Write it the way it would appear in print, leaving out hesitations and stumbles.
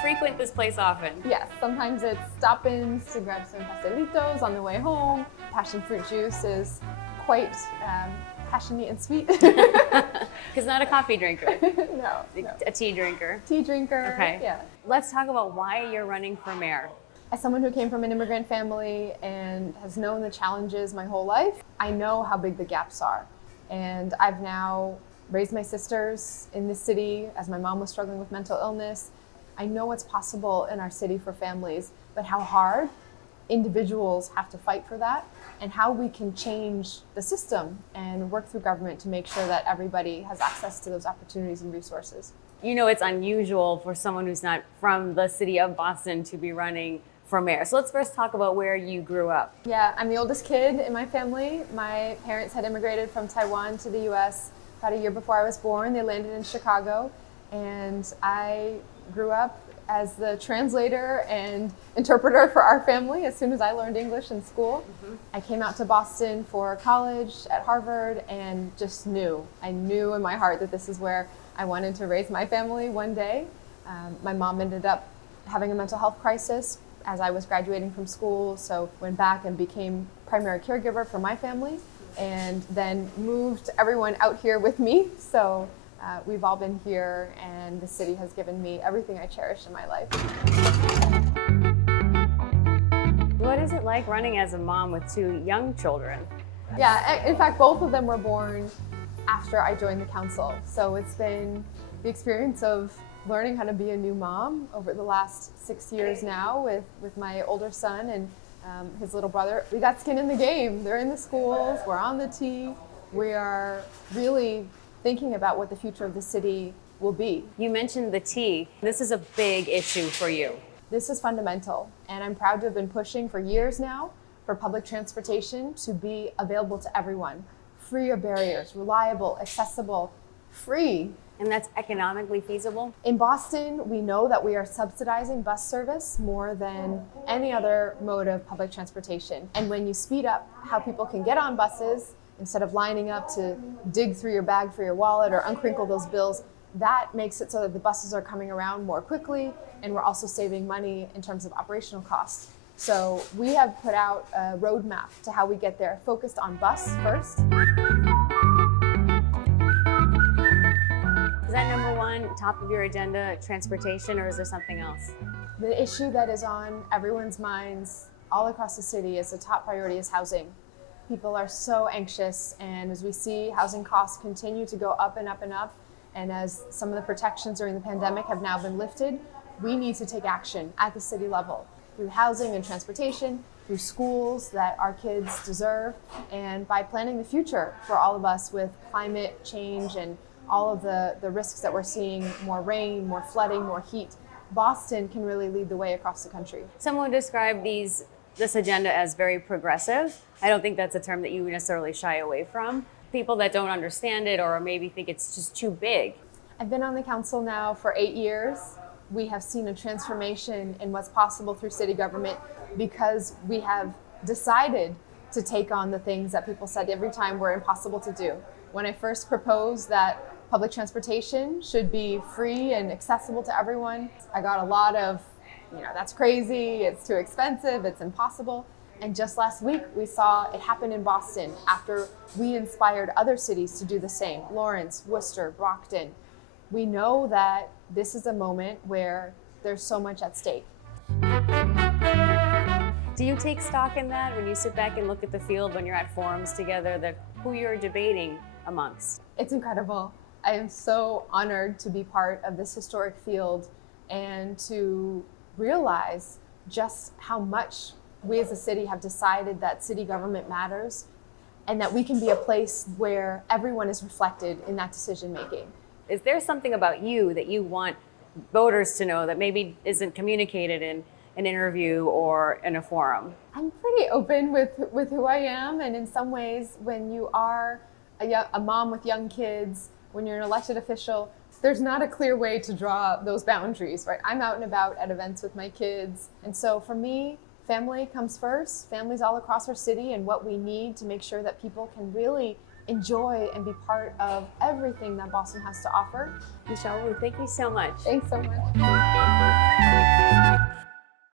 frequent this place often? Yes, sometimes it's stop-ins to grab some pastelitos on the way home. Passion fruit juice is quite passionate and sweet. Because not a coffee drinker. No. A tea drinker. Tea drinker. Okay. Yeah. Let's talk about why you're running for mayor. As someone who came from an immigrant family and has known the challenges my whole life, I know how big the gaps are. And I've now raised my sisters in this city as my mom was struggling with mental illness. I know what's possible in our city for families, but how hard individuals have to fight for that, and how we can change the system and work through government to make sure that everybody has access to those opportunities and resources. You know, it's unusual for someone who's not from the city of Boston to be running for mayor. So let's first talk about where you grew up. Yeah, I'm the oldest kid in my family. My parents had immigrated from Taiwan to the US about a year before I was born. They landed in Chicago, and I grew up as the translator and interpreter for our family as soon as I learned English in school. I came out to Boston for college at Harvard and just knew. I knew in my heart that this is where I wanted to raise my family one day. My mom ended up having a mental health crisis as I was graduating from school, so went back and became primary caregiver for my family, and then moved everyone out here with me. So we've all been here, and the city has given me everything I cherish in my life. What is it like running as a mom with two young children? Yeah, in fact, both of them were born after I joined the council. So it's been the experience of learning how to be a new mom over the last 6 years now with my older son and his little brother. We got skin in the game. They're in the schools, we're on the tee. We are really thinking about what the future of the city will be. You mentioned the tea. This is a big issue for you. This is fundamental, and I'm proud to have been pushing for years now for public transportation to be available to everyone. Free of barriers, reliable, accessible, free. And that's economically feasible? In Boston, we know that we are subsidizing bus service more than any other mode of public transportation. And when you speed up how people can get on buses, instead of lining up to dig through your bag for your wallet or uncrinkle those bills, that makes it so that the buses are coming around more quickly, and we're also saving money in terms of operational costs. So we have put out a roadmap to how we get there, focused on bus first. Is that number one, top of your agenda, transportation, or is there something else? The issue that is on everyone's minds all across the city is the top priority is housing. People are so anxious, and as we see housing costs continue to go up and up and up, and as some of the protections during the pandemic have now been lifted, we need to take action at the city level through housing and transportation, through schools that our kids deserve, and by planning the future for all of us with climate change and all of the risks that we're seeing, more rain, more flooding, more heat. Boston can really lead the way across the country. Someone described this agenda as very progressive. I don't think that's a term that you necessarily shy away from. People that don't understand it or maybe think it's just too big. I've been on the council now for 8 years. We have seen a transformation in what's possible through city government because we have decided to take on the things that people said every time were impossible to do. When I first proposed that public transportation should be free and accessible to everyone, I got a lot of, that's crazy, it's too expensive, it's impossible. And just last week, we saw it happen in Boston after we inspired other cities to do the same. Lawrence, Worcester, Brockton. We know that this is a moment where there's so much at stake. Do you take stock in that when you sit back and look at the field when you're at forums together, that who you're debating amongst? It's incredible. I am so honored to be part of this historic field and to realize just how much we as a city have decided that city government matters and that we can be a place where everyone is reflected in that decision making. Is there something about you that you want voters to know that maybe isn't communicated in an interview or in a forum? I'm pretty open with who I am, and in some ways, when you are a mom with young kids, when you're an elected official, there's not a clear way to draw those boundaries, right? I'm out and about at events with my kids, and so for me, family comes first. Families all across our city, and what we need to make sure that people can really enjoy and be part of everything that Boston has to offer. Michelle, thank you so much. Thanks so much.